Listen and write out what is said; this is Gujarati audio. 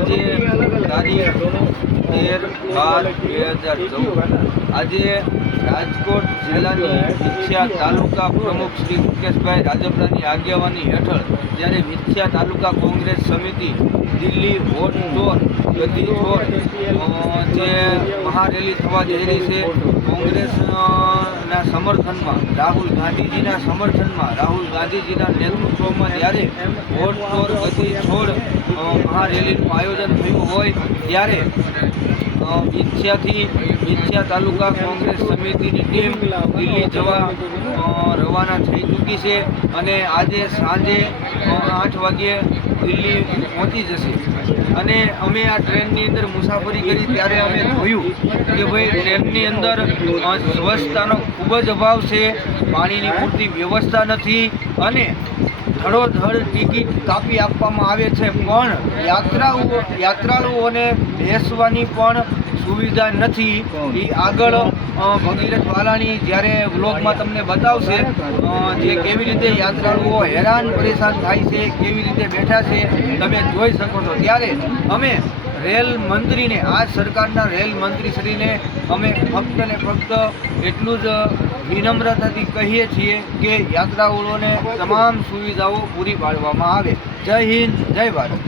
આજે તારીખ 13/12/2014 આજે રાજકોટ જિલ્લાની વિછિયા તાલુકા પ્રમુખ શ્રી મુકેશભાઈ રાજપરાની આગેવાની હેઠળ જ્યારે વિછિયા તાલુકા કોંગ્રેસ સમિતિ દિલ્હી વોટ ચોર ગદી ચોર જે મહારેલી થવા જઈ રહી છે કોંગ્રેસના સમર્થનમાં રાહુલ ગાંધીજીના સમર્થનમાં રાહુલ ગાંધીજીના નેતૃત્વમાં જ્યારે વોટ ચોર ગદી છોડ મહારેલીનું આયોજન થયું હોય ત્યારે વિછિયા તાલુકા કોંગ્રેસ સમિતિની ટીમ દિલ્હી જવા રવાના થઈ ચૂકી છે અને આજે સાંજે 8 વાગ્યે દિલ્હી પહોંચી જશે અને અમે આ ટ્રેનની અંદર મુસાફરી કરી ત્યારે અમે જોયું કે ભાઈ ટ્રેનની અંદર સ્વચ્છતાનો ખૂબ જ અભાવ છે, પાણીની પૂરતી વ્યવસ્થા નથી અને ધડોધડ ટિકિટ કાપી આપવામાં આવે છે, પણ યાત્રાળુઓને બેસવાની પણ સુવિધા નથી. એ આગળ ભગીરથ વાલાણી જ્યારે વ્લોગમાં તમને બતાવશે જે કેવી રીતે યાત્રાળુઓ હેરાન પરેશાન થાય છે, કેવી રીતે બેઠા છે તમે જોઈ શકો છો. ત્યારે અમે રેલ મંત્રીને આ સરકારના રેલ મંત્રીશ્રીને અમે ફક્ત ને ફક્ત એટલું જ વિનમ્રતાથી કહીએ છીએ કે યાત્રાળુઓને તમામ સુવિધાઓ પૂરી પાડવામાં આવે. જય હિન્દ, જય ભારત.